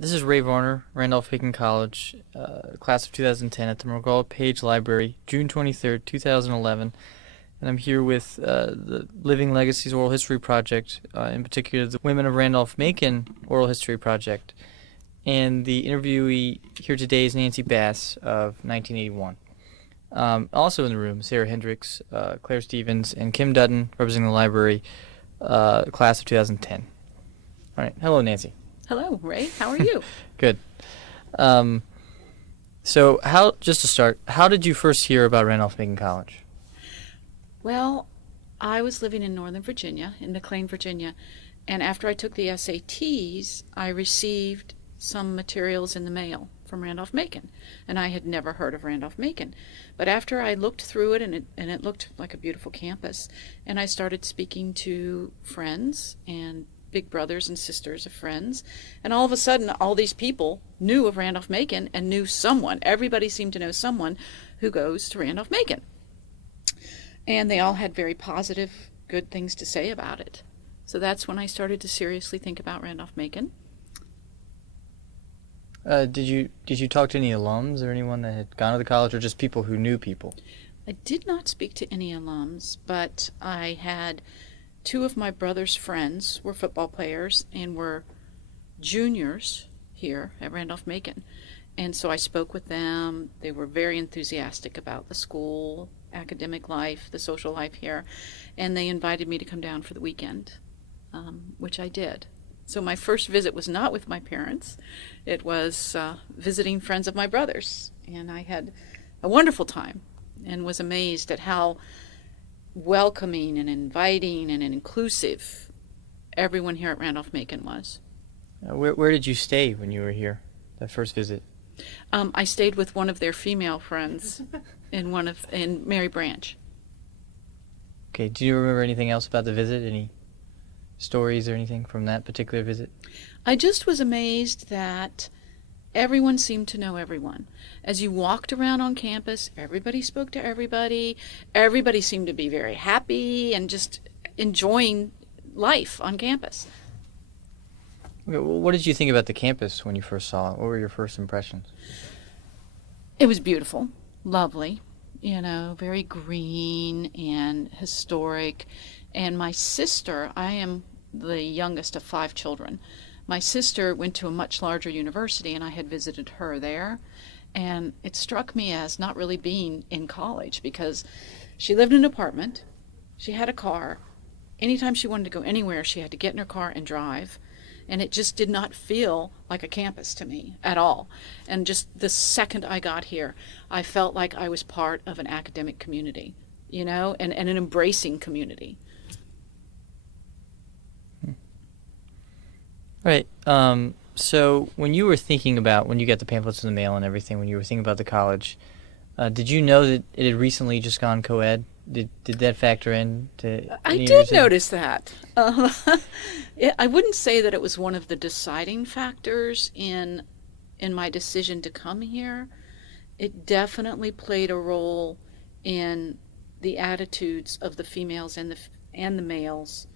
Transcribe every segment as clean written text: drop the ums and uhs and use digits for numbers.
This is Ray Varner, Randolph-Macon College, class of 2010 at the McGraw-Page Library, June 23rd, 2011. And I'm here with the Living Legacies Oral History Project, in particular the Women of Randolph-Macon Oral History Project. And the interviewee here today is Nancy Bass of 1981. Also in the room, Sarah Hendricks, Claire Stevens, and Kim Dutton, representing the library, class of 2010. All right. Hello, Nancy. Hello, Ray. How are you? Good. Just to start, how did you first hear about Randolph-Macon College? Well, I was living in Northern Virginia, in McLean, Virginia, and after I took the SATs, I received some materials in the mail from Randolph-Macon, and I had never heard of Randolph-Macon. But after I looked through it, and it looked like a beautiful campus, and I started speaking to friends and big brothers and sisters of friends, and all of a sudden all these people knew of Randolph-Macon and knew someone. Everybody seemed to know someone who goes to Randolph-Macon, and they all had very positive, good things to say about it. So that's when I started to seriously think about Randolph-Macon. Did you talk to any alums or anyone that had gone to the college, or just people who knew people? I did not speak to any alums, but I had two of my brother's friends were football players and were juniors here at Randolph-Macon. And so I spoke with them. They were very enthusiastic about the school, academic life, the social life here. And they invited me to come down for the weekend, which I did. So my first visit was not with my parents. It was visiting friends of my brother's. And I had a wonderful time and was amazed at how welcoming and inviting and inclusive everyone here at Randolph-Macon was. Where did you stay when you were here, that first visit? I stayed with one of their female friends in Mary Branch. Okay, do you remember anything else about the visit? Any stories or anything from that particular visit? I just was amazed that everyone seemed to know everyone. As you walked around on campus, everybody spoke to everybody. Everybody seemed to be very happy and just enjoying life on campus. Okay, well, what did you think about the campus when you first saw it? What were your first impressions? It was beautiful, lovely, very green and historic. And my sister, I am the youngest of 5 children. My sister went to a much larger university, and I had visited her there. And it struck me as not really being in college, because she lived in an apartment, she had a car. Anytime she wanted to go anywhere, she had to get in her car and drive. And it just did not feel like a campus to me at all. And just the second I got here, I felt like I was part of an academic community, and an embracing community. Right. So when you were thinking about, when you got the pamphlets in the mail and everything, when you were thinking about the college, did you know that it had recently just gone co-ed? Did that factor in to I any of did your notice that. I wouldn't say that it was one of the deciding factors in my decision to come here. It definitely played a role in the attitudes of the females and the males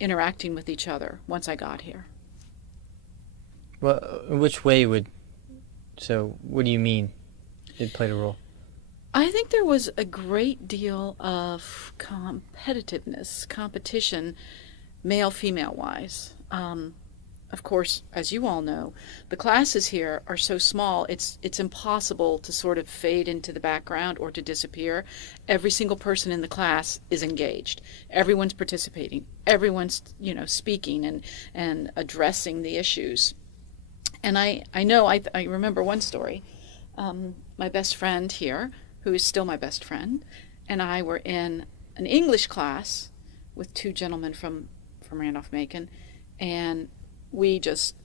interacting with each other once I got here. Well, in which way so what do you mean it played a role? I think there was a great deal of competition, male-female wise. Of course, as you all know, the classes here are so small, it's impossible to sort of fade into the background or to disappear. Every single person in the class is engaged. Everyone's participating. Everyone's, speaking and addressing the issues. And I remember one story. My best friend here, who is still my best friend, and I were in an English class with 2 gentlemen from Randolph-Macon, and we just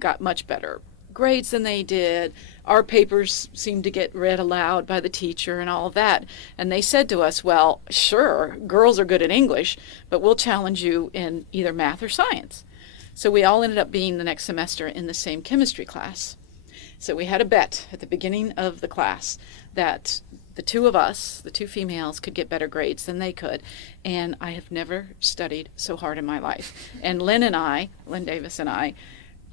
got much better grades than they did. Our papers seemed to get read aloud by the teacher and all of that. And they said to us, well, sure, girls are good at English, but we'll challenge you in either math or science. So we all ended up being the next semester in the same chemistry class. So we had a bet at the beginning of the class that the two of us, the 2 females, could get better grades than they could. And I have never studied so hard in my life. And Lynn Davis and I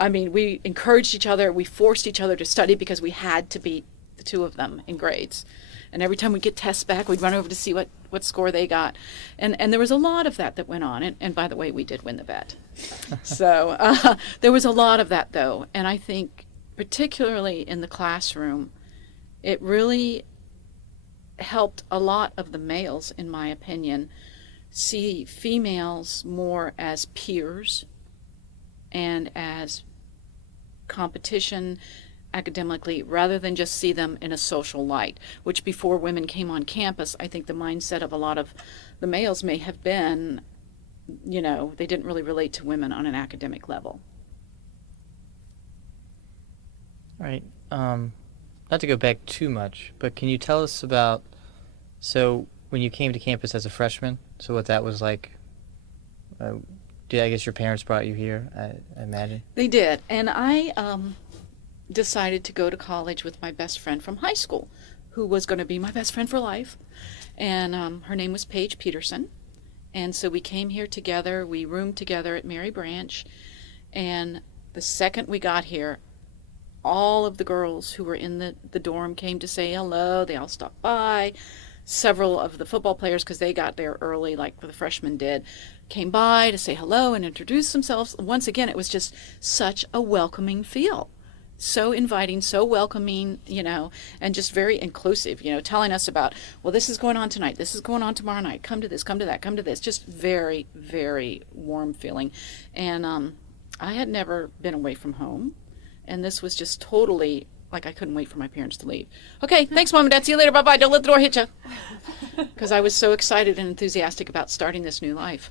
I mean, we encouraged each other. We forced each other to study because we had to beat the two of them in grades. And every time we'd get tests back, we'd run over to see what score they got. And there was a lot of that went on. And by the way, we did win the bet. So there was a lot of that, though. And I think particularly in the classroom, it really helped a lot of the males, in my opinion, see females more as peers and as competition academically, rather than just see them in a social light, which before women came on campus, I think the mindset of a lot of the males may have been, they didn't really relate to women on an academic level. All right. Not to go back too much, but can you tell us about, so when you came to campus as a freshman, so what that was like? I guess your parents brought you here, I imagine. They did. And I decided to go to college with my best friend from high school, who was going to be my best friend for life. And her name was Paige Peterson. And so we came here together. We roomed together at Mary Branch. And the second we got here, all of the girls who were in the dorm came to say hello. They all stopped by. Several of the football players, because they got there early, like the freshmen did, came by to say hello and introduce themselves. Once again, it was just such a welcoming feel. So inviting, so welcoming, and just very inclusive, telling us about, well, this is going on tonight, this is going on tomorrow night, come to this, come to that, come to this. Just very, very warm feeling. And I had never been away from home, and this was just totally, like, I couldn't wait for my parents to leave. Okay, thanks, Mom and Dad, see you later, bye-bye, don't let the door hit you. Because I was so excited and enthusiastic about starting this new life.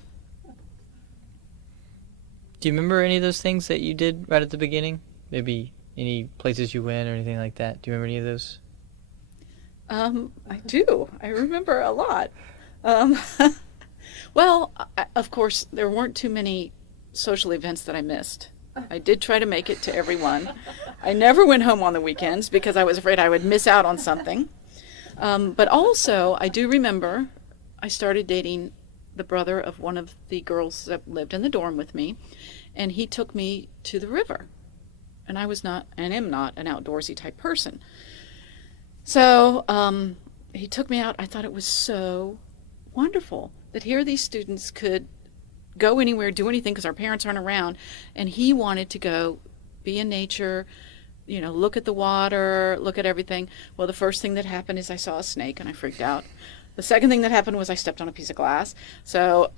Do you remember any of those things that you did right at the beginning? Maybe any places you went or anything like that? Do you remember any of those? I do. I remember a lot. Well, of course, there weren't too many social events that I missed. I did try to make it to every one. I never went home on the weekends because I was afraid I would miss out on something. But also, I do remember I started dating the brother of one of the girls that lived in the dorm with me, and he took me to the river. And I was not, and am not, an outdoorsy type person. So he took me out. I thought it was so wonderful that here these students could go anywhere, do anything, because our parents aren't around. And he wanted to go be in nature, look at the water, look at everything. Well, the first thing that happened is I saw a snake and I freaked out. The second thing that happened was I stepped on a piece of glass. So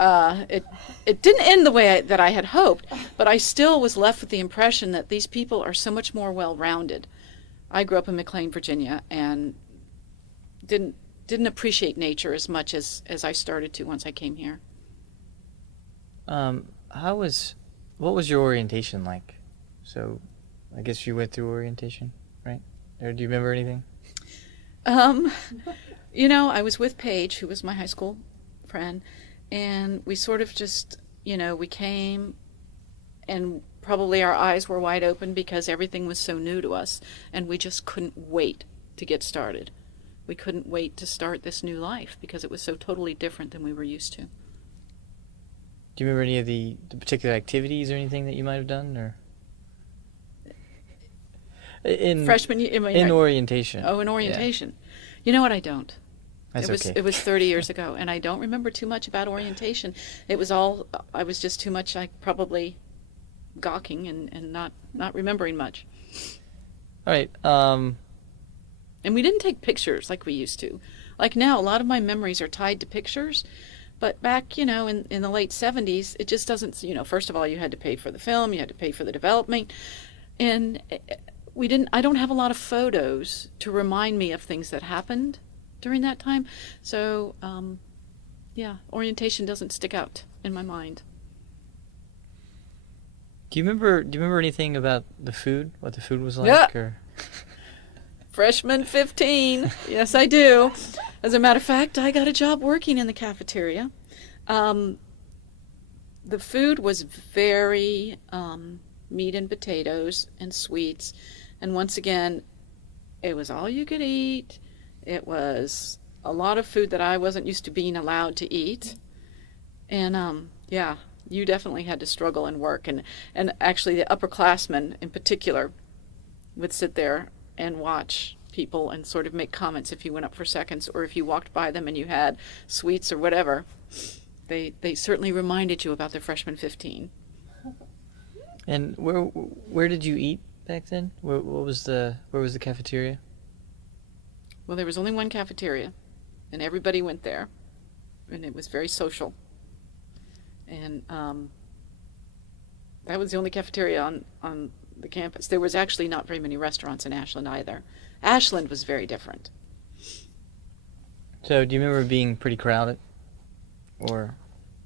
it didn't end the way that I had hoped, but I still was left with the impression that these people are so much more well-rounded. I grew up in McLean, Virginia, and didn't appreciate nature as much as I started to once I came here. What was your orientation like? So I guess you went through orientation, right? Or do you remember anything? I was with Paige, who was my high school friend, and we sort of just, we came, and probably our eyes were wide open because everything was so new to us, and we just couldn't wait to get started. We couldn't wait to start this new life because it was so totally different than we were used to. Do you remember any of the particular activities or anything that you might have done, or in freshman year? In orientation. Oh, in orientation. Yeah. You know what? I don't. That's okay. It was 30 years ago, and I don't remember too much about orientation. It was all, I was just too much, like, probably gawking and not remembering much. All right. And we didn't take pictures like we used to. Like now, a lot of my memories are tied to pictures, but back, in the late 70s, it just doesn't, first of all, you had to pay for the film, you had to pay for the development, and I don't have a lot of photos to remind me of things that happened during that time. So, orientation doesn't stick out in my mind. Do you remember anything about the food? What the food was like? Yeah. Or? Freshman 15. Yes, I do. As a matter of fact, I got a job working in the cafeteria. The food was very meat and potatoes and sweets. And once again, it was all you could eat. It was a lot of food that I wasn't used to being allowed to eat. And, You definitely had to struggle and work, and actually the upperclassmen in particular would sit there and watch people and sort of make comments if you went up for seconds, or if you walked by them and you had sweets or whatever. They certainly reminded you about the freshman 15. And where did you eat back then? Where was the cafeteria? Well, there was only one cafeteria, and everybody went there, and it was very social. And that was the only cafeteria on the campus. There was actually not very many restaurants in Ashland either. Ashland was very different. So, do you remember being pretty crowded? Or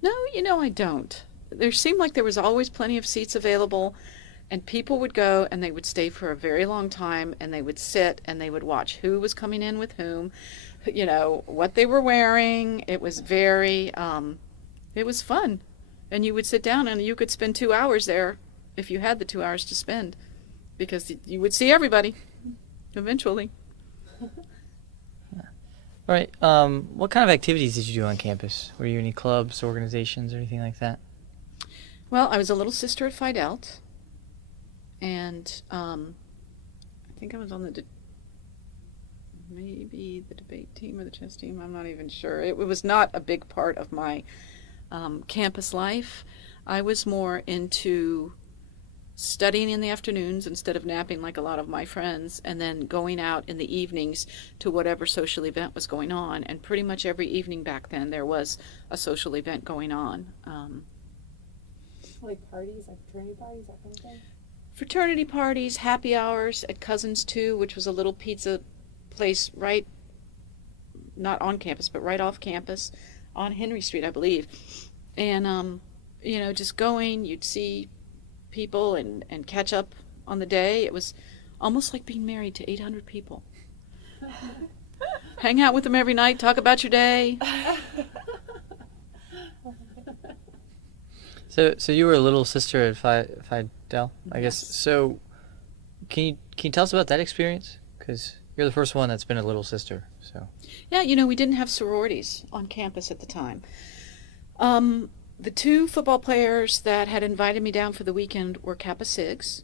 No, I don't. There seemed like there was always plenty of seats available, and people would go and they would stay for a very long time, and they would sit and they would watch who was coming in with whom, what they were wearing. It was very, it was fun. And you would sit down and you could spend 2 hours there if you had the 2 hours to spend, because you would see everybody eventually. All right. What kind of activities did you do on campus? Were you in any clubs, organizations, or anything like that? Well, I was a little sister at Phi Delta, and I think I was on maybe the debate team or the chess team. I'm not even sure. It was not a big part of my campus life. I was more into studying in the afternoons instead of napping like a lot of my friends, and then going out in the evenings to whatever social event was going on. And pretty much every evening back then there was a social event going on. Like parties, like fraternity parties, that kind of thing? Fraternity parties, happy hours at Cousins 2, which was a little pizza place right, not on campus, but right off campus on Henry Street, I believe. And, just going, you'd see people and catch up on the day. It was almost like being married to 800 people. Hang out with them every night, talk about your day. So you were a little sister at Phi Del, I guess. So can you tell us about that experience? Because you're the first one that's been a little sister. So Yeah, we didn't have sororities on campus at the time. The 2 football players that had invited me down for the weekend were Kappa Sigs,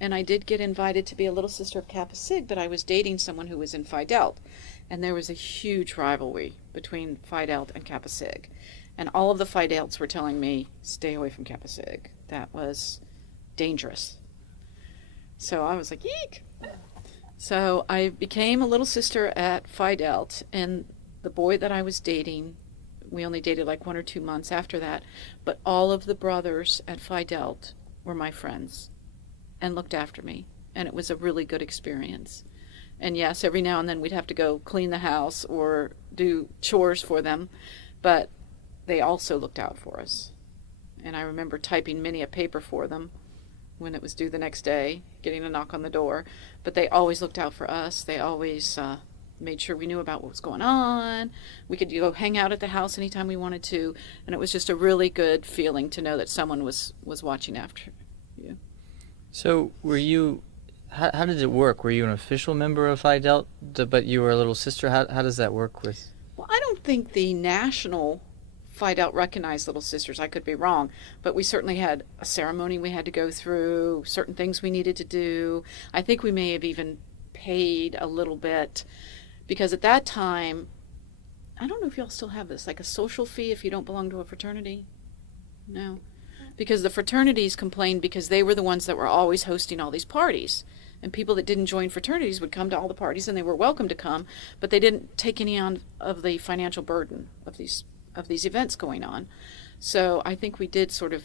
and I did get invited to be a little sister of Kappa Sig, but I was dating someone who was in Phi Delta, and there was a huge rivalry between Phi Delta and Kappa Sig, and all of the Phi Deltas were telling me, stay away from Kappa Sig. That was dangerous. So I was like, eek! So I became a little sister at Phi Delta, and the boy that I was dating, we only dated like 1 or 2 months after that, but all of the brothers at Phi Delta were my friends and looked after me, and it was a really good experience. And yes, every now and then we'd have to go clean the house or do chores for them, but they also looked out for us. And I remember typing many a paper for them when it was due the next day, getting a knock on the door, but they always looked out for us. They always made sure we knew about what was going on. We could go hang out at the house anytime we wanted to, and it was just a really good feeling to know that someone was watching after you. So were you? How did it work? Were you an official member of Phi Delta, but you were a little sister? How does that work with? Well, I don't think the national Phi Delta recognized little sisters. I could be wrong, but we certainly had a ceremony we had to go through, certain things we needed to do. I think we may have even paid a little bit, because at that time, I don't know if y'all still have this, like a social fee if you don't belong to a fraternity. No. Because the fraternities complained because they were the ones that were always hosting all these parties. And people that didn't join fraternities would come to all the parties, and they were welcome to come, but they didn't take any of the financial burden of these events going on. So I think we did sort of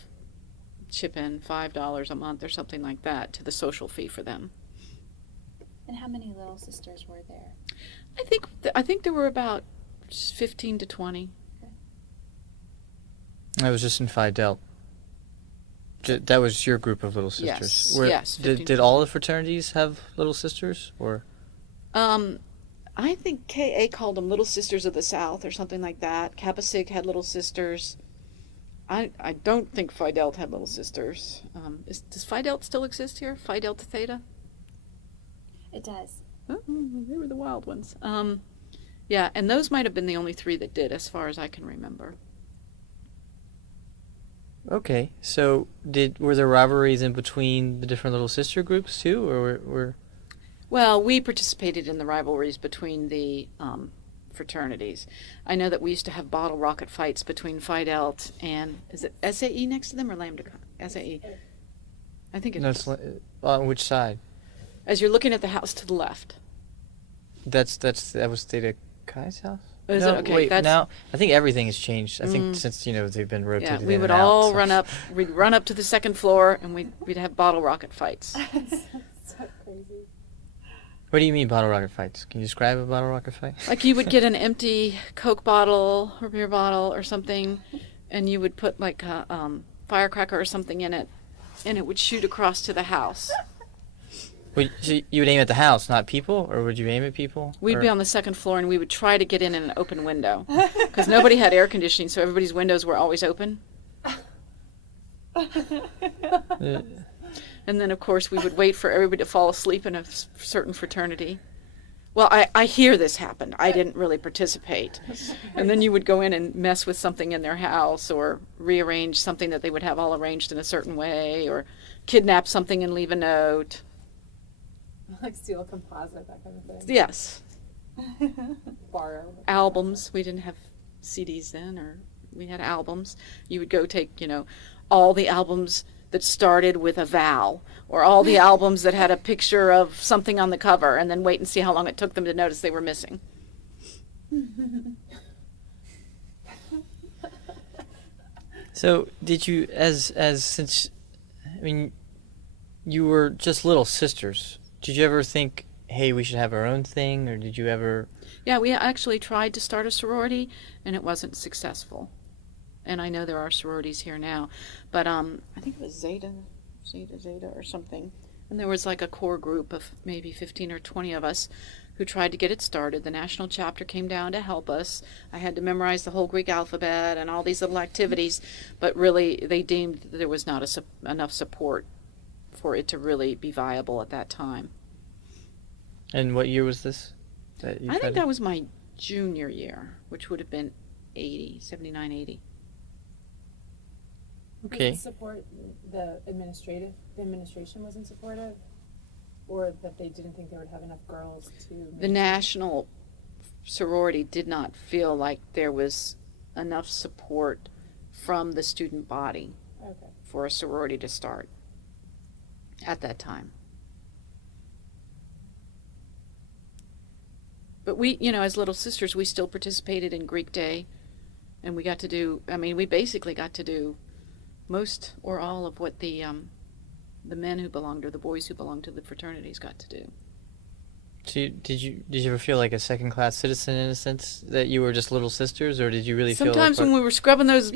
chip in $5 a month or something like that to the social fee for them. And how many little sisters were there? I think there were about 15 to 20. I was just in Phi Delta. That was your group of little sisters. Yes. Did all the fraternities have little sisters, or? I think KA called them Little Sisters of the South or something like that. Kappa Sig had little sisters. I don't think Phi Delta had little sisters. Does Phi Delta still exist here? Phi Delta Theta? It does. Oh, they were the wild ones. Yeah, and those might have been the only 3 that did, as far as I can remember. Okay, so were there rivalries in between the different little sister groups too, or were Well, we participated in the rivalries between the fraternities. I know that we used to have bottle rocket fights between Phi Delt and, is it SAE next to them or Lambda Chi? SAE. I think no? it's, On which side? as you're looking at the house to the left. That was Theta Chi's house. Is No, it? Okay, wait. that's, Now I think everything has changed. I think since they've been yeah, rotated we in would and out, all so- we'd run up to the second floor and we'd have bottle rocket fights. So crazy. What do you mean bottle rocket fights? Can you describe a bottle rocket fight? Like you would get an empty Coke bottle or beer bottle or something, and you would put like a firecracker or something in it, and it would shoot across to the house. Well, so you would aim at the house, not people, or would you aim at people? We'd or- be on the second floor, and we would try to get in an open window because nobody had air conditioning, so everybody's windows were always open. Uh, And then, of course, we would wait for everybody to fall asleep in a certain fraternity. Well, I hear this happened. I didn't really participate. And then you would go in and mess with something in their house or rearrange something that they would have all arranged in a certain way or kidnap something and leave a note. Like steal a composite, that kind of thing. Yes. Borrow. Albums. We didn't have CDs then, or we had albums. You would go take, all the albums that started with a vowel, or all the albums that had a picture of something on the cover, and then wait and see how long it took them to notice they were missing. So did you, since, I mean, you were just little sisters. Did you ever think, hey, we should have our own thing, or did you ever? Yeah, we actually tried to start a sorority, and it wasn't successful. And I know there are sororities here now, but I think it was Zeta or something. And there was like a core group of maybe 15 or 20 of us who tried to get it started. The national chapter came down to help us. I had to memorize the whole Greek alphabet and all these little activities, but really they deemed that there was not enough support for it to really be viable at that time. And what year was this? I think that was my junior year, which would have been 79, 80. Okay. Was the support the administration wasn't supportive, or that they didn't think they would have enough girls to? The national sorority did not feel like there was enough support from the student body Okay. for a sorority to start at that time. But we, as little sisters, we still participated in Greek Day, and we got to do, we basically got to do most or all of what the men who belonged, or the boys who belonged to the fraternities got to do. So did you ever feel like a second-class citizen in a sense that you were just little sisters, or did you really feel? Sometimes when we were scrubbing those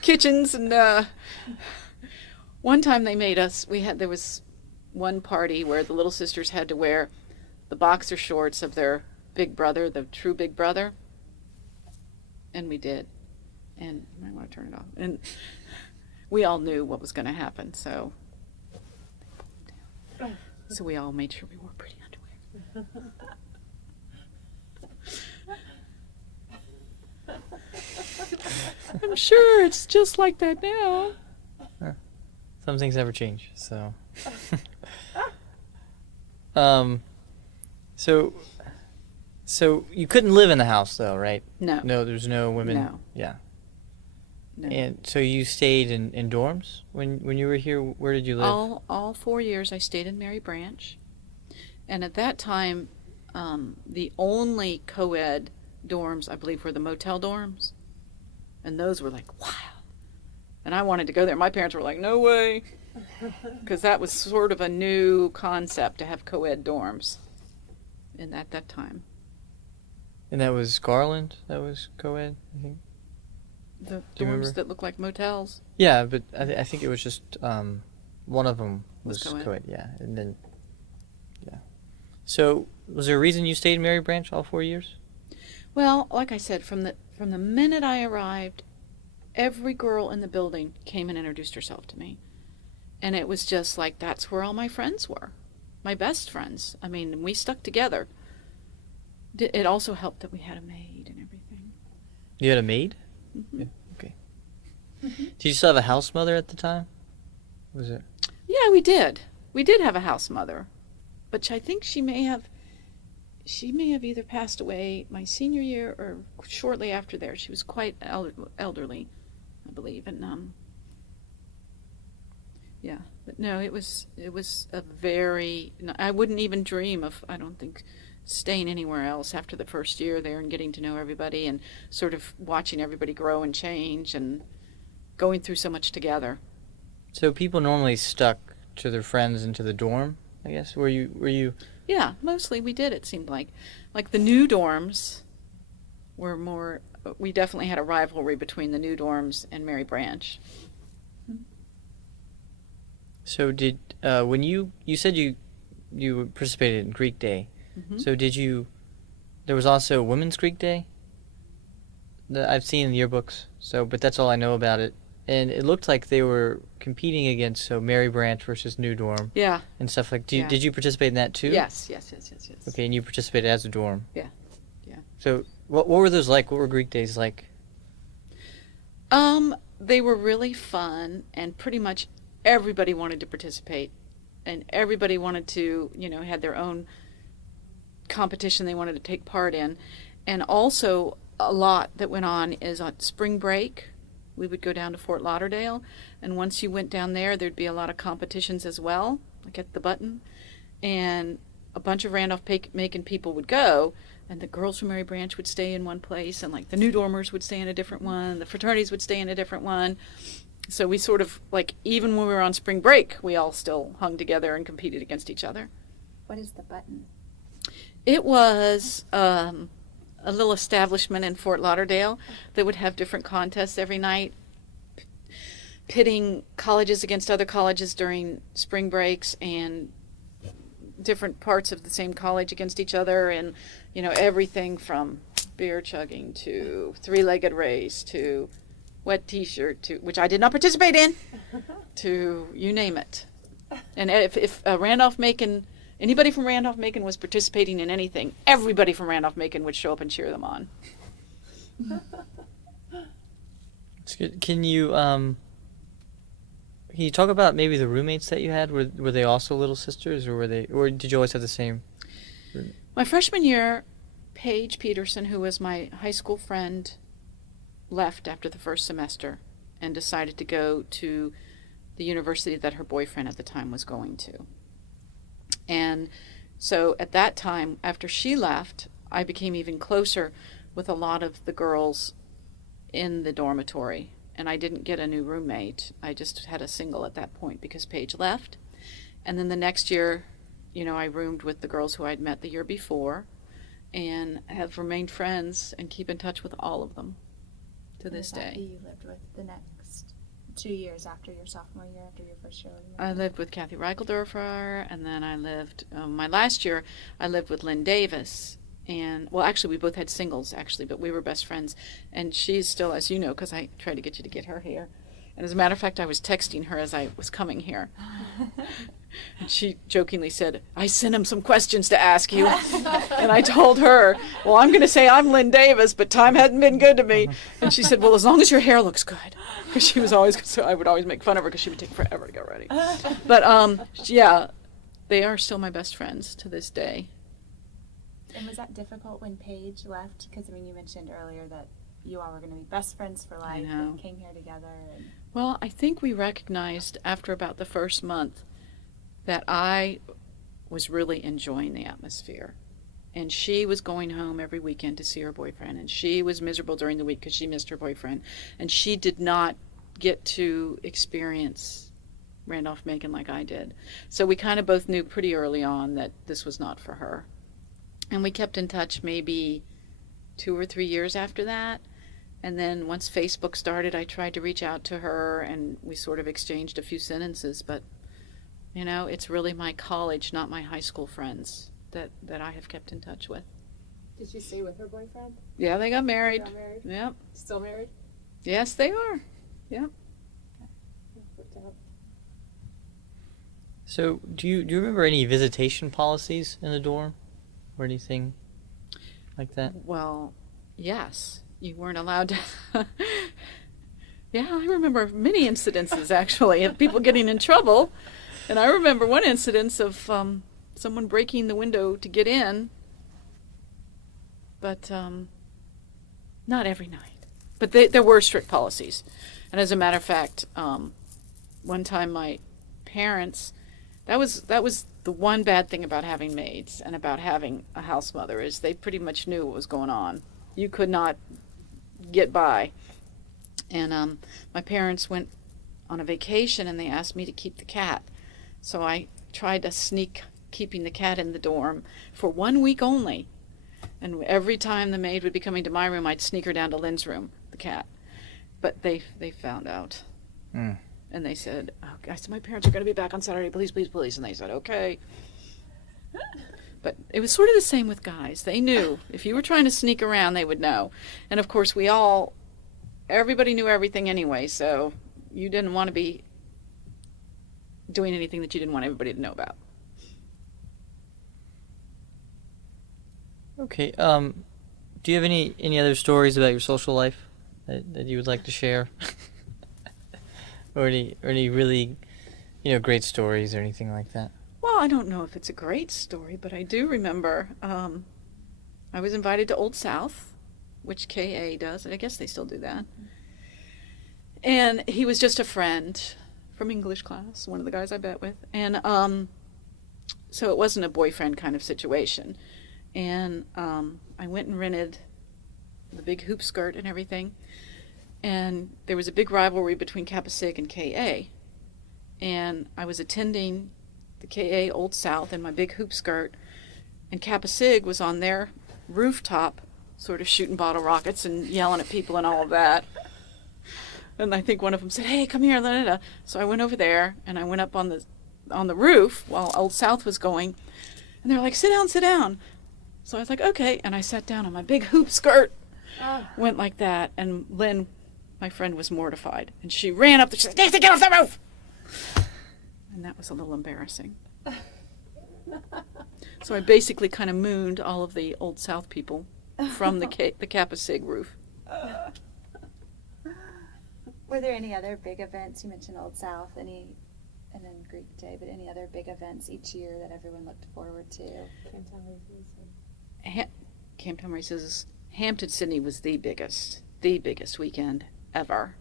kitchens, and one time they made us. There was one party where the little sisters had to wear the boxer shorts of their big brother, the true big brother, and we did. And I might want to turn it off. And we all knew what was going to happen, so we all made sure we wore pretty underwear. I'm sure it's just like that now. Some things never change, so. So you couldn't live in the house though, right? No. No, there's no women. No. Yeah. No. And so you stayed in dorms when you were here. Where did you live? All 4 years I stayed in Mary Branch, and at that time, the only co-ed dorms I believe were the motel dorms, and those were like wow. And I wanted to go there. My parents were like, no way, because that was sort of a new concept to have co-ed dorms, at that time. And that was Garland. That was co-ed, I think. The Do you remember? dorms that look like motels. Yeah, but I think it was just one of them was Was co-ed. co-ed. Yeah, and then yeah. So was there a reason you stayed in Mary Branch all 4 years? Well, like I said, from the minute I arrived, every girl in the building came and introduced herself to me. And it was just like, that's where all my friends were. My best friends. We stuck together. It also helped that we had a maid and everything. You had a maid? Mm-hmm. Yeah, okay. Did you still have a house mother at the time? Was it? Yeah, we did. We did have a house mother, but I think she may have either passed away my senior year or shortly after there. She was quite elderly, I believe, and yeah. But no, it was a very. I wouldn't even dream of. I don't think staying anywhere else after the first year there and getting to know everybody and sort of watching everybody grow and change and going through so much together. So people normally stuck to their friends into the dorm, I guess. Were you? Yeah, mostly we did, it seemed like. Like the new dorms were more, we definitely had a rivalry between the new dorms and Mary Branch. So did when you said you participated in Greek Day? Mm-hmm. So did you? There was also Women's Greek Day. That I've seen in the yearbooks. So, but that's all I know about it. And it looked like they were competing against Mary Branch versus New Dorm. Yeah. And stuff like. Yeah. Did you participate in that too? Yes. Okay, and you participated as a dorm. Yeah. So what were those like? What were Greek Days like? They were really fun, and pretty much everybody wanted to participate, and everybody wanted to, had their own competition they wanted to take part in, and also a lot that went on is on spring break. We would go down to Fort Lauderdale, and once you went down there, there'd be a lot of competitions as well, like at the Button, and a bunch of Randolph-Macon people would go, and the girls from Mary Branch would stay in one place, and like the new dormers would stay in a different one, the fraternities would stay in a different one. So we sort of, like, even when we were on spring break, we all still hung together and competed against each other. What is the Button? It was a little establishment in Fort Lauderdale that would have different contests every night, pitting colleges against other colleges during spring breaks, and different parts of the same college against each other, and everything from beer chugging to three-legged race to wet t-shirt, to which I did not participate in, to you name it. And if Randolph-Macon, anybody from Randolph-Macon was participating in anything, everybody from Randolph-Macon would show up and cheer them on. That's good. Can you talk about maybe the roommates that you had? Were they also little sisters, or did you always have the same? My freshman year, Paige Peterson, who was my high school friend, left after the first semester and decided to go to the university that her boyfriend at the time was going to. And so at that time, after she left, I became even closer with a lot of the girls in the dormitory. And I didn't get a new roommate. I just had a single at that point because Paige left. And then the next year, I roomed with the girls who I'd met the year before, and have remained friends and keep in touch with all of them to this day. You lived with the next 2 years after your sophomore year, after your first year? I lived with Kathy Reichelderfer, and then I lived, my last year, I lived with Lynn Davis. And, well, actually, we both had singles, actually, but we were best friends. And she's still, as you know, because I tried to get you to get her here. And as a matter of fact, I was texting her as I was coming here. And she jokingly said, I sent him some questions to ask you. And I told her, well, I'm going to say I'm Lynn Davis, but time hadn't been good to me. And she said, well, as long as your hair looks good. Because she was always, so I would always make fun of her because she would take forever to get ready. But, yeah, they are still my best friends to this day. And was that difficult when Paige left? Because, you mentioned earlier that you all were going to be best friends for life and came here together. Well, I think we recognized after about the first month that I was really enjoying the atmosphere. And she was going home every weekend to see her boyfriend. And she was miserable during the week because she missed her boyfriend. And she did not get to experience Randolph-Macon like I did. So we kind of both knew pretty early on that this was not for her. And we kept in touch maybe 2 or 3 years after that. And then once Facebook started, I tried to reach out to her, and we sort of exchanged a few sentences. But, it's really my college, not my high school friends that I have kept in touch with. Did she stay with her boyfriend? Yeah, they got married. Got married? Yep. Still married? Yes, they are. Yep. Worked out. So do you remember any visitation policies in the dorm, or anything like that? Well, yes. You weren't allowed to Yeah, I remember many incidences actually of people getting in trouble. And I remember one incident of someone breaking the window to get in, but not every night. But there were strict policies. And as a matter of fact, one time my parents, that was the one bad thing about having maids and about having a house mother, is they pretty much knew what was going on. You could not get by. And my parents went on a vacation and they asked me to keep the cat. So I tried to sneak keeping the cat in the dorm for 1 week only. And every time the maid would be coming to my room, I'd sneak her down to Lynn's room, the cat. But they found out. Mm. And they said, oh, I said, my parents are going to be back on Saturday, please, please, please. And they said, okay. But it was sort of the same with guys. They knew. If you were trying to sneak around, they would know. And of course, everybody knew everything anyway, so you didn't want to be doing anything that you didn't want everybody to know about. Okay. Do you have any other stories about your social life that you would like to share? or any really, great stories or anything like that? Well, I don't know if it's a great story, but I do remember I was invited to Old South, which KA does. I guess they still do that. And he was just a friend from English class, one of the guys I bet with. And so it wasn't a boyfriend kind of situation. And I went and rented the big hoop skirt and everything. And there was a big rivalry between Kappa Sig and KA. And I was attending the KA Old South in my big hoop skirt. And Kappa Sig was on their rooftop sort of shooting bottle rockets and yelling at people and all of that. And I think one of them said, hey, come here. Da, da, da. So I went over there, and I went up on the roof while Old South was going. And they were like, sit down, sit down. So I was like, okay. And I sat down on my big hoop skirt, went like that. And Lynn, my friend, was mortified. And she ran up, she said, Nathan, get off the roof! And that was a little embarrassing. So I basically kind of mooned all of the Old South people from the Kappa Sig roof. Were there any other big events? You mentioned Old South, and then Greek Day, but any other big events each year that everyone looked forward to? Camptown races. Camptown races. Hampton Sydney was the biggest weekend ever.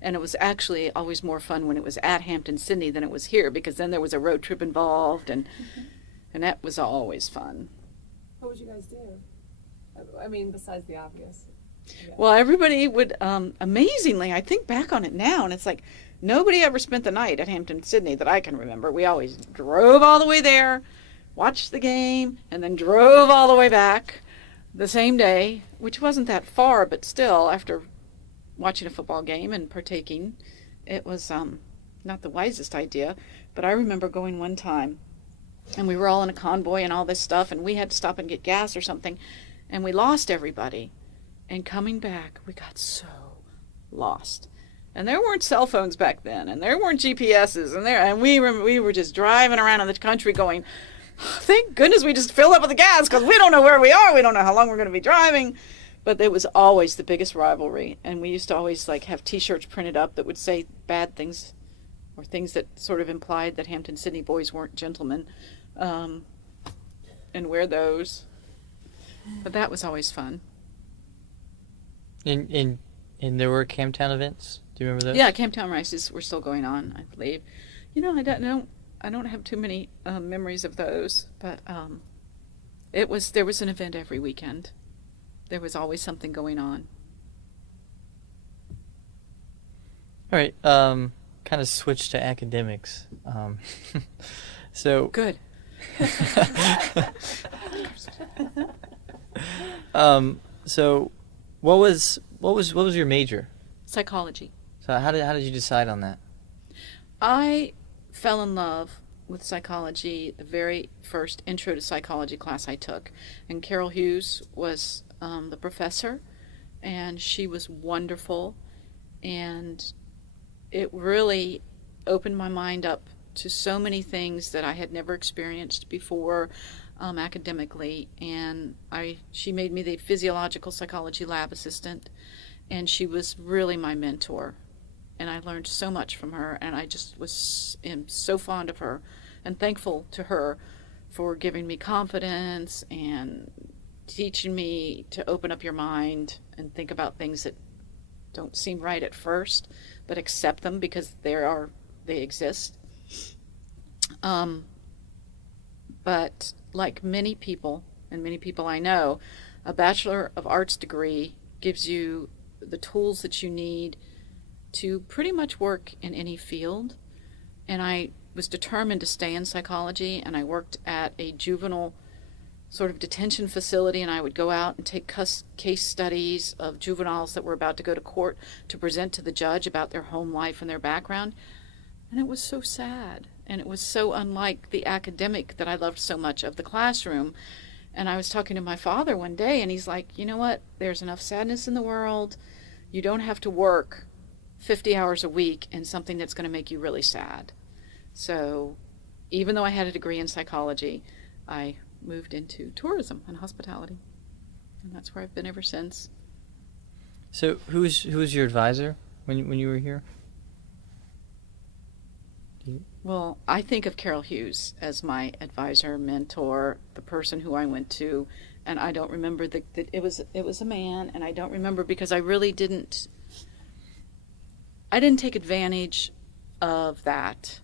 And it was actually always more fun when it was at Hampton Sydney than it was here, because then there was a road trip involved, and that was always fun. What would you guys do? I mean, besides the obvious. Yeah. Well, everybody would, amazingly, I think back on it now, and it's like nobody ever spent the night at Hampton Sydney that I can remember. We always drove all the way there, watched the game, and then drove all the way back the same day, which wasn't that far, but still, after watching a football game and partaking, it was not the wisest idea. But I remember going one time, and we were all in a convoy and all this stuff, and we had to stop and get gas or something, and we lost everybody. And coming back, we got so lost. And there weren't cell phones back then, and there weren't GPSs, and we were just driving around in the country going, thank goodness we just filled up with the gas, because we don't know where we are, we don't know how long we're going to be driving. But it was always the biggest rivalry, and we used to always have T-shirts printed up that would say bad things, or things that sort of implied that Hampton Sydney boys weren't gentlemen, and wear those. But that was always fun. And there were Camptown events. Do you remember those? Yeah, Camptown races were still going on, I believe. I don't have too many memories of those, but there was an event every weekend. There was always something going on. All right. Kind of switch to academics. So Good. So what was your major? Psychology. So how did you decide on that? I fell in love with psychology the very first intro to psychology class I took, and Carol Hughes was the professor, and she was wonderful, and it really opened my mind up to so many things that I had never experienced before academically. And she made me the physiological psychology lab assistant, and she was really my mentor. and I learned so much from her, and I just am so fond of her and thankful to her for giving me confidence and teaching me to open up your mind and think about things that don't seem right at first, but accept them because they exist. But like many people, and many people I know, a Bachelor of Arts degree gives you the tools that you need to pretty much work in any field. And I was determined to stay in psychology, and I worked at a juvenile sort of detention facility, and I would go out and take case studies of juveniles that were about to go to court to present to the judge about their home life and their background. And it was so sad, and it was so unlike the academic that I loved so much of the classroom. And I was talking to my father one day, and he's like, you know what, there's enough sadness in the world. You don't have to work 50 hours a week in something that's going to make you really sad. So even though I had a degree in psychology, I moved into tourism and hospitality. And that's where I've been ever since. So who was your advisor when you were here? Well, I think of Carol Hughes as my advisor, mentor, the person who I went to, and I don't remember that it was a man, and I don't remember because I really didn't take advantage of that.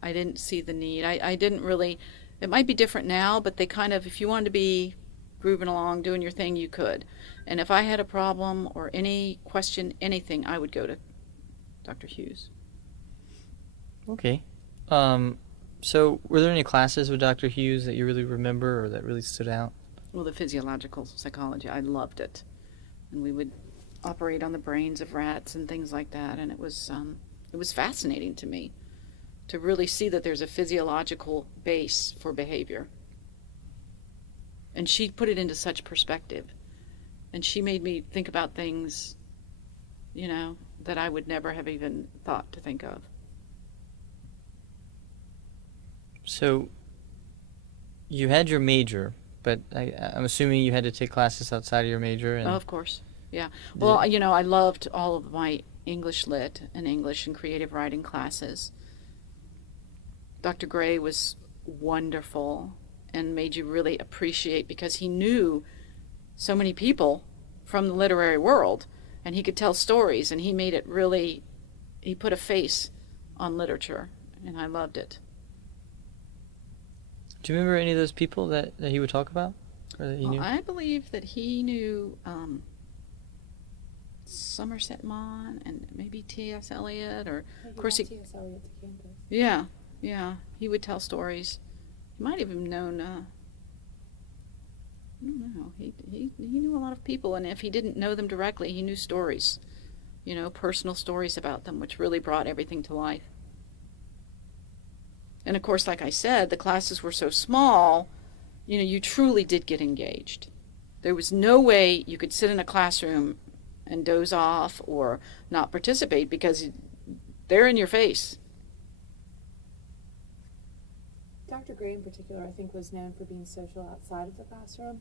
I didn't see the need. I didn't really. It might be different now, but they kind of, if you wanted to be grooving along, doing your thing, you could. And if I had a problem or any question, anything, I would go to Dr. Hughes. Okay. So were there any classes with Dr. Hughes that you really remember or that really stood out? Well, the physiological psychology, I loved it. And we would operate on the brains of rats and things like that, and it was fascinating to me to really see that there's a physiological base for behavior. And she put it into such perspective. And she made me think about things, that I would never have even thought to think of. So you had your major, but I'm assuming you had to take classes outside of your major. And Oh, of course. Yeah. Well, I loved all of my English Lit and English and creative writing classes. Dr. Gray was wonderful and made you really appreciate, because he knew so many people from the literary world, and he could tell stories, and he made it really, he put a face on literature, and I loved it. Do you remember any of those people that he would talk about? Or that you knew? I believe that he knew Somerset Maugham and maybe T.S. Eliot, or Of course he T.S. Eliot to campus. Yeah, he would tell stories. He might have even known, I don't know, he knew a lot of people, and if he didn't know them directly, he knew stories, personal stories about them, which really brought everything to life. And of course, like I said, the classes were so small, you truly did get engaged. There was no way you could sit in a classroom and doze off or not participate, because they're in your face. Dr. Gray in particular, I think, was known for being social outside of the classroom.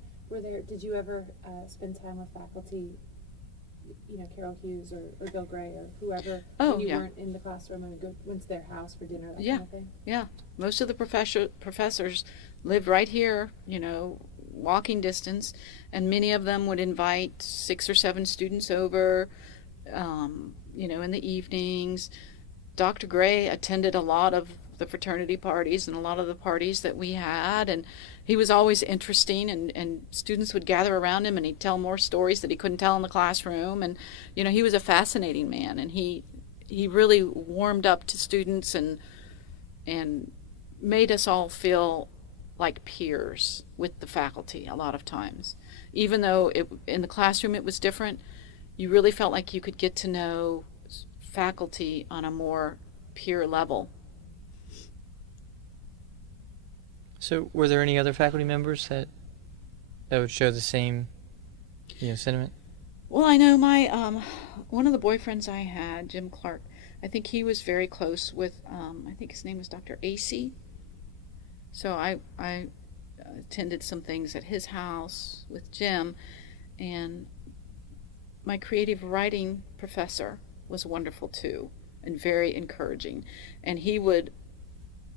Did you ever spend time with faculty, Carol Hughes or Bill Gray or whoever, when you weren't in the classroom, and went to their house for dinner, that kind of thing? Yeah. Most of the professors lived right here, walking distance, and many of them would invite 6 or 7 students over, in the evenings. Dr. Gray attended a lot of the fraternity parties and a lot of the parties that we had, and he was always interesting, and students would gather around him, and he'd tell more stories that he couldn't tell in the classroom, and he was a fascinating man, and he really warmed up to students and made us all feel like peers with the faculty a lot of times. Even though in the classroom it was different, you really felt like you could get to know faculty on a more peer level. So were there any other faculty members that would show the same, sentiment? Well, I know my one of the boyfriends I had, Jim Clark, I think he was very close with, I think his name was Dr. Acey. So I attended some things at his house with Jim, and my creative writing professor was wonderful too, and very encouraging. And he would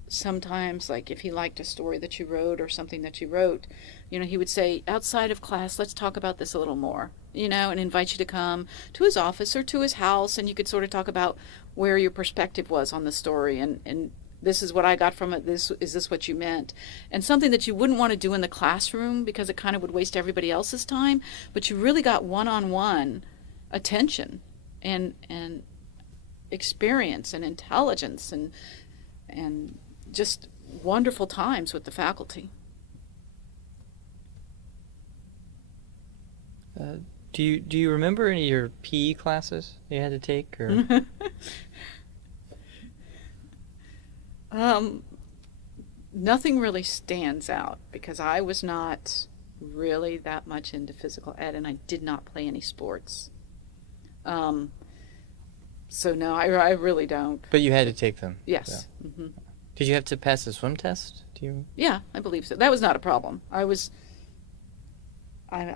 sometimes, like if he liked a story that you wrote or something that you wrote, he would say, outside of class, let's talk about this a little more, and invite you to come to his office or to his house, and you could sort of talk about where your perspective was on the story, and this is what I got from it, is this what you meant? And something that you wouldn't want to do in the classroom because it kind of would waste everybody else's time, but you really got one-on-one attention and experience and intelligence and just wonderful times with the faculty. Do you remember any of your PE classes you had to take, or? Nothing really stands out because I was not really that much into physical ed, and I did not play any sports. So no, I really don't. But you had to take them. Yes. Yeah. Mm-hmm. Did you have to pass the swim test? Do you? Yeah, I believe so. That was not a problem. I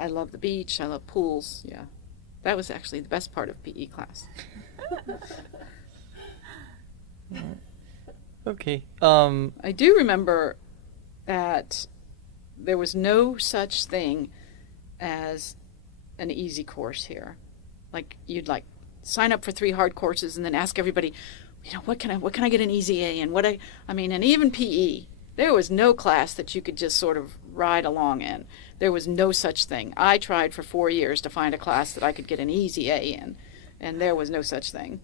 love the beach. I love pools. Yeah, that was actually the best part of PE class. Okay. I do remember that there was no such thing as an easy course here. Like you'd sign up for 3 hard courses and then ask everybody, what can I get an easy A in? And even PE, there was no class that you could just sort of ride along in. There was no such thing. I tried for 4 years to find a class that I could get an easy A in, and there was no such thing.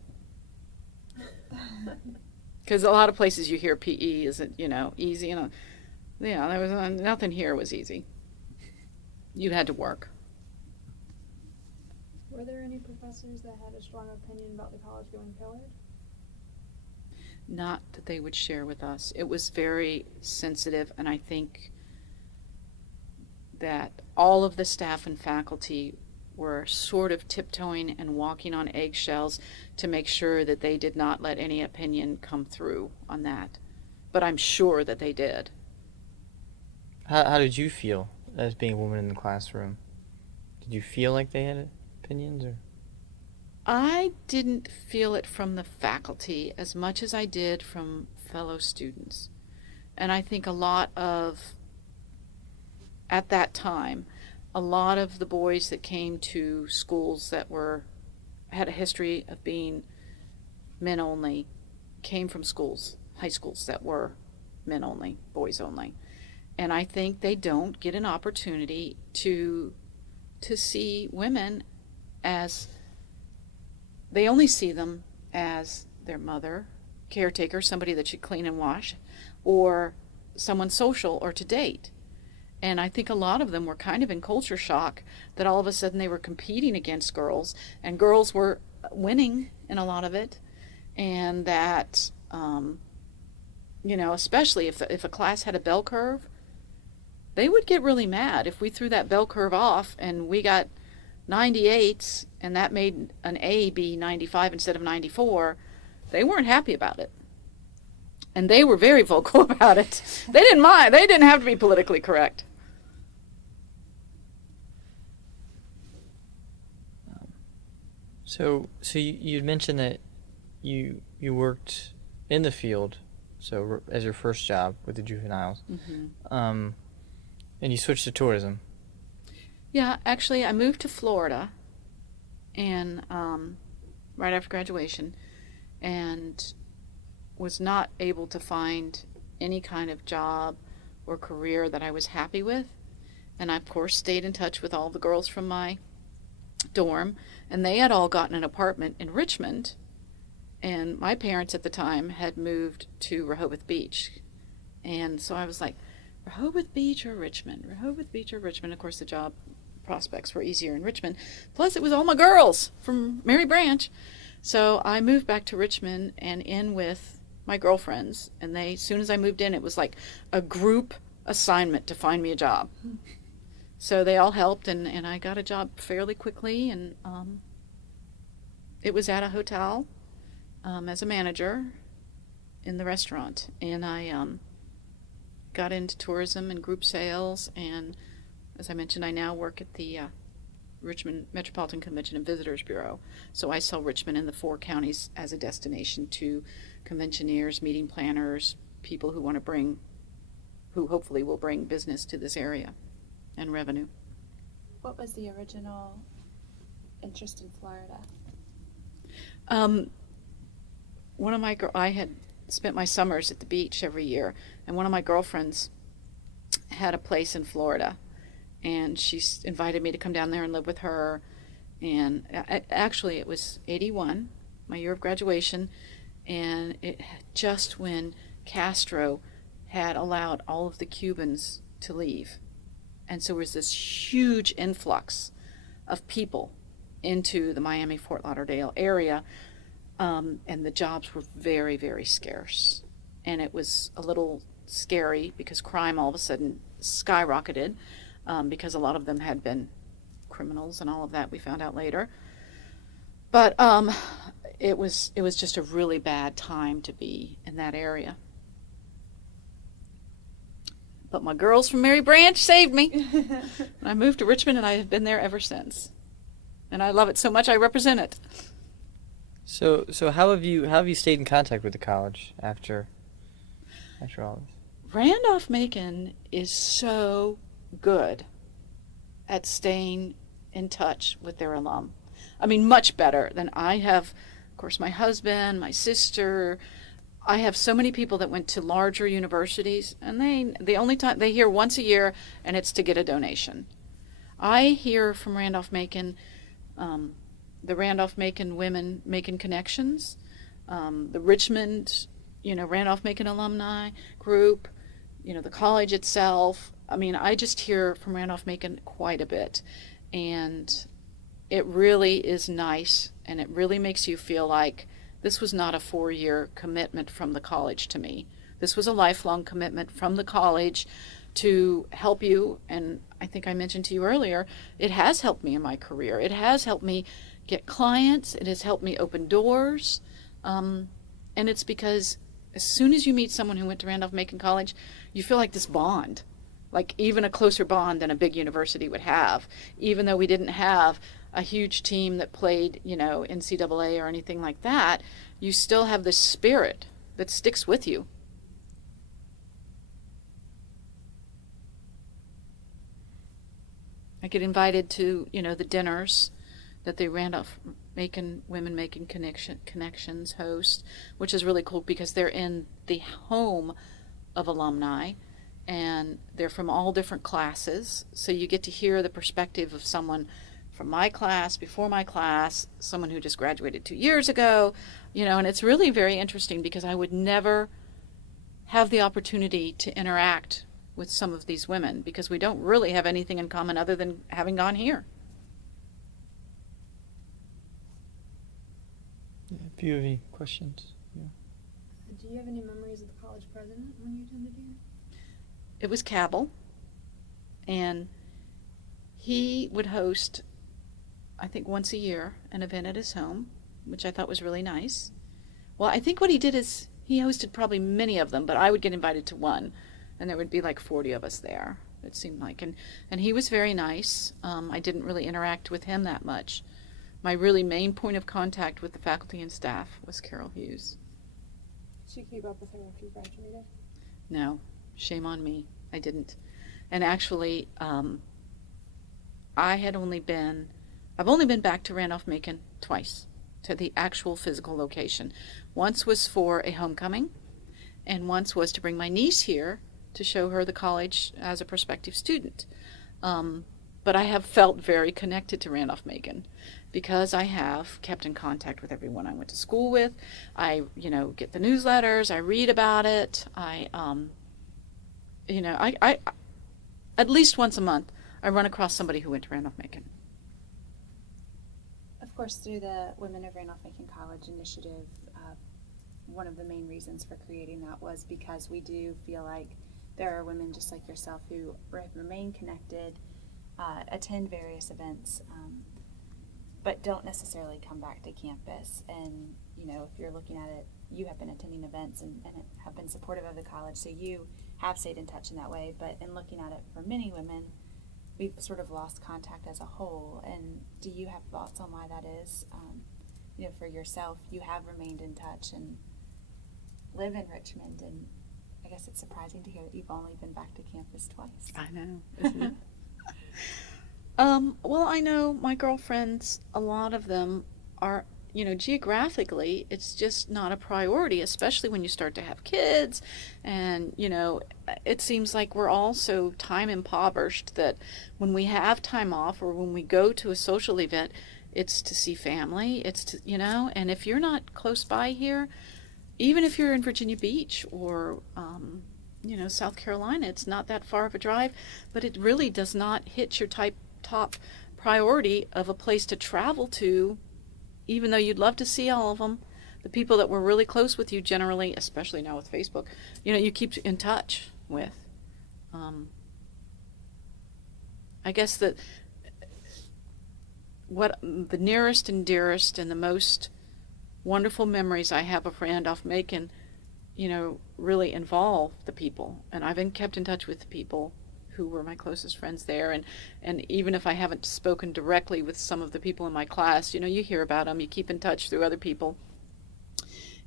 Because a lot of places you hear PE isn't, easy. There was nothing here was easy. You had to work. Were there any professors that had a strong opinion about the college going forward? Not that they would share with us. It was very sensitive, and I think that all of the staff and faculty were sort of tiptoeing and walking on eggshells to make sure that they did not let any opinion come through on that. But I'm sure that they did. How did you feel as being a woman in the classroom? Did you feel like they had opinions, or? I didn't feel it from the faculty as much as I did from fellow students. And I think at that time, a lot of the boys that came to schools that had a history of being men only came from high schools that were men only, boys only. And I think they don't get an opportunity to see women as, they only see them as their mother, caretaker, somebody that should clean and wash, or someone social or to date. And I think a lot of them were kind of in culture shock that all of a sudden they were competing against girls, and girls were winning in a lot of it. And that, especially if a class had a bell curve, they would get really mad if we threw that bell curve off and we got 98s and that made an A be 95 instead of 94. They weren't happy about it. And they were very vocal about it. They didn't mind. They didn't have to be politically correct. So you mentioned that you worked in the field, so as your first job with the juveniles, Mm-hmm. And you switched to tourism. Yeah, actually, I moved to Florida, and right after graduation, and was not able to find any kind of job or career that I was happy with. And I, of course, stayed in touch with all the girls from my dorm, and they had all gotten an apartment in Richmond, and my parents at the time had moved to Rehoboth Beach. And so I was like, Rehoboth Beach or Richmond? Rehoboth Beach or Richmond? Of course, the job prospects were easier in Richmond. Plus, it was all my girls from Mary Branch. So I moved back to Richmond and in with my girlfriends. And as soon as I moved in, it was like a group assignment to find me a job. So they all helped, and I got a job fairly quickly. And it was at a hotel as a manager in the restaurant. And I got into tourism and group sales, and as I mentioned, I now work at the Richmond Metropolitan Convention and Visitors Bureau. So I sell Richmond and the 4 counties as a destination to conventioneers, meeting planners, people who want to bring, who hopefully will bring business to this area and revenue. What was the original interest in Florida? I had spent my summers at the beach every year, and one of my girlfriends had a place in Florida, and she invited me to come down there and live with her. And actually, it was 81, my year of graduation, and it just when Castro had allowed all of the Cubans to leave. And so there was this huge influx of people into the Miami-Fort Lauderdale area, and the jobs were very, very scarce. And it was a little scary because crime all of a sudden skyrocketed, because a lot of them had been criminals and all of that we found out later. But it was just a really bad time to be in that area. But my girls from Mary Branch saved me. I moved to Richmond, and I have been there ever since. And I love it so much I represent it. So how have you stayed in contact with the college after all this? Randolph-Macon is so good at staying in touch with their alum. I mean, much better than I have. Of course, my husband, my sister, I have so many people that went to larger universities, and the only time they hear once a year, and it's to get a donation. I hear from Randolph-Macon, the Randolph-Macon Women Making Connections, the Richmond, Randolph-Macon alumni group, the college itself. I mean, I just hear from Randolph-Macon quite a bit, and it really is nice, and it really makes you feel like this was not a 4-year commitment from the college to me. This was a lifelong commitment from the college to help you, and I think I mentioned to you earlier, it has helped me in my career. It has helped me get clients. It has helped me open doors, and it's because as soon as you meet someone who went to Randolph-Macon College, you feel like this bond, like even a closer bond than a big university would have, even though we didn't have a huge team that played, NCAA or anything like that. You still have this spirit that sticks with you. I get invited to, the dinners that the Randolph-Macon Women Making Connections host, which is really cool because they're in the home of alumni, and they're from all different classes. So you get to hear the perspective of someone from my class, before my class, someone who just graduated 2 years ago, and it's really very interesting because I would never have the opportunity to interact with some of these women because we don't really have anything in common other than having gone here. If you have any questions. Yeah. Do you have any memories of the college president when you attended here? It was Cabell, and he would host, I think once a year, an event at his home, which I thought was really nice. Well, I think what he did is he hosted probably many of them, but I would get invited to one, and there would be like 40 of us there, it seemed like. And he was very nice. I didn't really interact with him that much. My really main point of contact with the faculty and staff was Carol Hughes. Did you keep up with her after you graduated? No, shame on me. I didn't. And actually, I've only been back to Randolph-Macon twice, to the actual physical location. Once was for a homecoming, and once was to bring my niece here to show her the college as a prospective student. But I have felt very connected to Randolph-Macon because I have kept in contact with everyone I went to school with. I, get the newsletters, I read about it. I at least once a month, I run across somebody who went to Randolph-Macon. Of course, through the Women of Randolph-Macon College initiative, one of the main reasons for creating that was because we do feel like there are women just like yourself who remain connected, attend various events, but don't necessarily come back to campus. And, if you're looking at it, you have been attending events and have been supportive of the college, so you have stayed in touch in that way. But in looking at it for many women, we've sort of lost contact as a whole. And do you have thoughts on why that is? For yourself, you have remained in touch and live in Richmond, and I guess it's surprising to hear that you've only been back to campus twice. I know, isn't it? Well, I know my girlfriends, a lot of them are, geographically, it's just not a priority, especially when you start to have kids. And, it seems like we're all so time impoverished that when we have time off or when we go to a social event, it's to see family, it's to, and if you're not close by here, even if you're in Virginia Beach or, South Carolina, it's not that far of a drive, but it really does not hit your top priority of a place to travel to, even though you'd love to see all of them. The people that were really close with you generally, especially now with Facebook, you keep in touch with. I guess that what the nearest and dearest and the most wonderful memories I have of Randolph-Macon, really involve the people. And I've been kept in touch with the people who were my closest friends there. And even if I haven't spoken directly with some of the people in my class, you hear about them, you keep in touch through other people.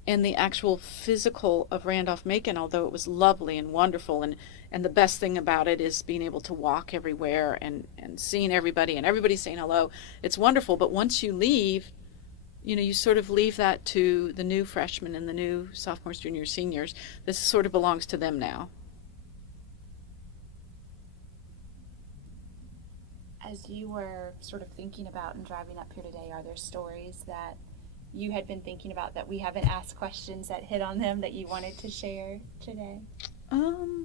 And the actual physical of Randolph-Macon, although it was lovely and wonderful, and the best thing about it is being able to walk everywhere and seeing everybody and everybody saying hello. It's wonderful, but once you leave, you sort of leave that to the new freshmen and the new sophomores, juniors, seniors. This sort of belongs to them now. As you were sort of thinking about and driving up here today, are there stories that you had been thinking about that we haven't asked questions that hit on them that you wanted to share today? I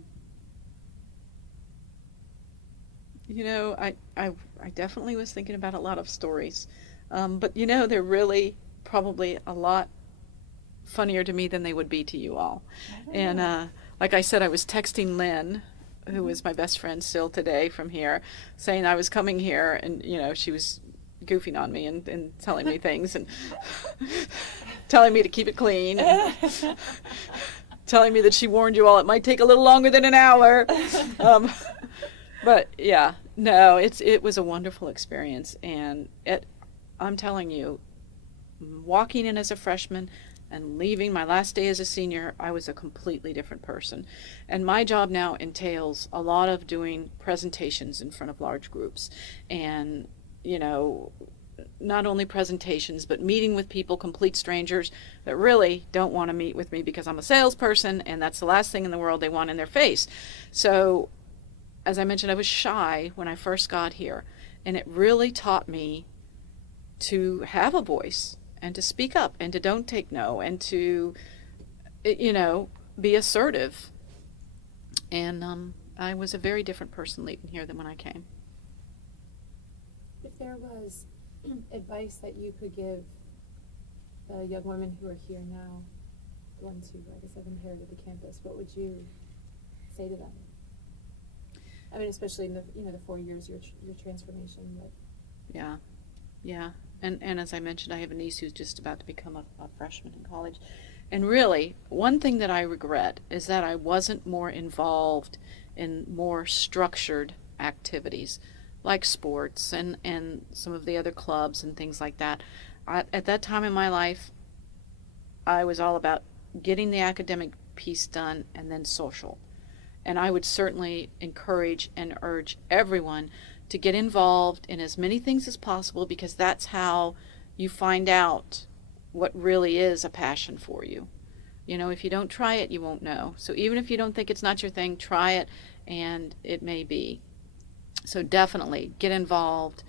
definitely was thinking about a lot of stories. But they're really probably a lot funnier to me than they would be to you all. And like I said, I was texting Lynn, who was my best friend still today from here, saying I was coming here, and she was goofing on me and telling me things and telling me to keep it clean and telling me that she warned you all it might take a little longer than an hour. But yeah, no, it was a wonderful experience, and I'm telling you, walking in as a freshman and leaving my last day as a senior, I was a completely different person. And my job now entails a lot of doing presentations in front of large groups. And, not only presentations, but meeting with people, complete strangers that really don't want to meet with me because I'm a salesperson, and that's the last thing in the world they want in their face. So, as I mentioned, I was shy when I first got here, and it really taught me to have a voice and to speak up and to don't take no and to, be assertive. And I was a very different person leaving here than when I came. If there was advice that you could give the young women who are here now, the ones who, I guess, have inherited the campus, what would you say to them? I mean, especially in the 4 years your transformation. But Yeah. And as I mentioned, I have a niece who's just about to become a freshman in college. And really, one thing that I regret is that I wasn't more involved in more structured activities, like sports and some of the other clubs and things like that. At that time in my life, I was all about getting the academic piece done and then social. And I would certainly encourage and urge everyone to get involved in as many things as possible, because that's how you find out what really is a passion for you. If you don't try it, you won't know. So even if you don't think it's not your thing, try it, and it may be. So definitely get involved,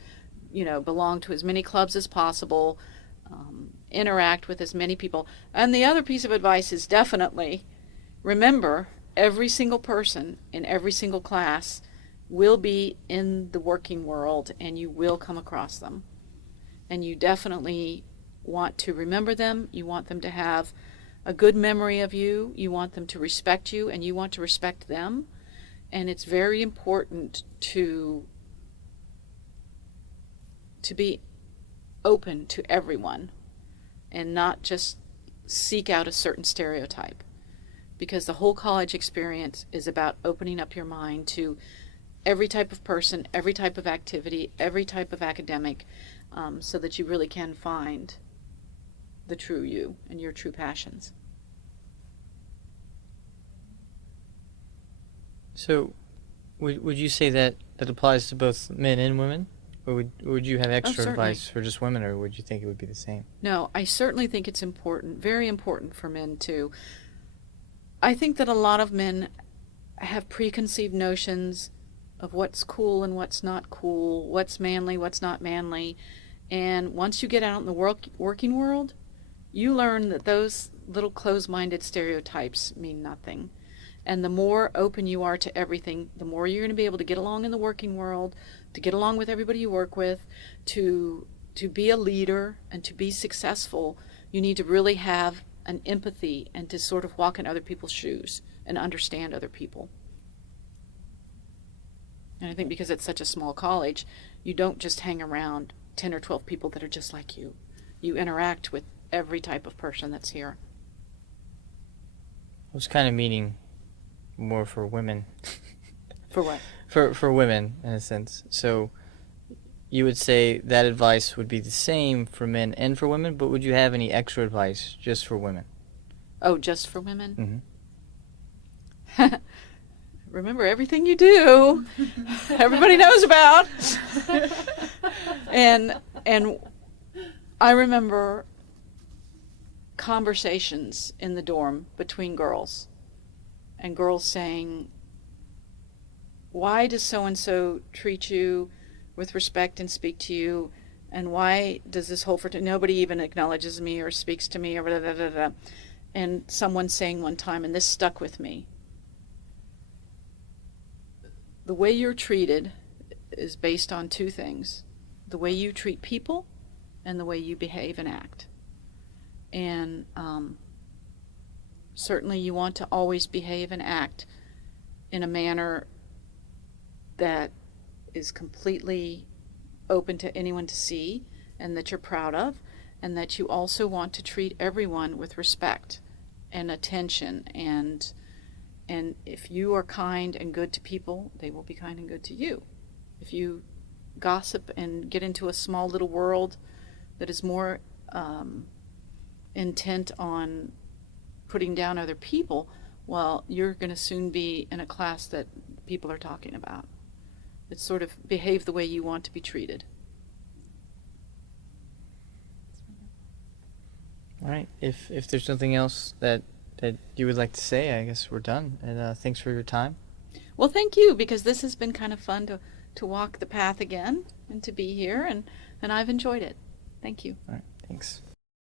belong to as many clubs as possible, interact with as many people. And the other piece of advice is definitely remember, every single person in every single class will be in the working world, and you will come across them. And you definitely want to remember them. You want them to have a good memory of you. You want them to respect you, and you want to respect them. And it's very important to be open to everyone and not just seek out a certain stereotype, because the whole college experience is about opening up your mind to every type of person, every type of activity, every type of academic, so that you really can find the true you and your true passions. So, would you say that applies to both men and women? Or would you have extra certainly. advice for just women, or would you think it would be the same? No, I certainly think it's important, very important for men too. I think that a lot of men have preconceived notions of what's cool and what's not cool, what's manly, what's not manly. And once you get out in the working world, you learn that those little closed-minded stereotypes mean nothing. And the more open you are to everything, the more you're going to be able to get along in the working world, to get along with everybody you work with, to be a leader and to be successful. You need to really have an empathy and to sort of walk in other people's shoes and understand other people. And I think because it's such a small college, you don't just hang around 10 or 12 people that are just like you. You interact with every type of person that's here. I was kind of meaning more for women. For what? For women, in a sense. So you would say that advice would be the same for men and for women, but would you have any extra advice just for women? Oh, just for women? Mm-hmm. Remember everything you do. Everybody knows about. And I remember conversations in the dorm between girls, and girls saying, why does so-and-so treat you with respect and speak to you, and why does this whole nobody even acknowledges me or speaks to me or blah, blah, blah, blah. And someone saying one time, and this stuck with me, the way you're treated is based on two things: the way you treat people and the way you behave and act. And certainly you want to always behave and act in a manner that is completely open to anyone to see and that you're proud of, and that you also want to treat everyone with respect and attention, and if you are kind and good to people, they will be kind and good to you. If you gossip and get into a small little world that is more intent on putting down other people, well, you're going to soon be in a class that people are talking about. It's sort of behave the way you want to be treated. All right. If there's nothing else that you would like to say, I guess we're done. And thanks for your time. Well, thank you, because this has been kind of fun to walk the path again and to be here, and I've enjoyed it. Thank you. All right. Thanks.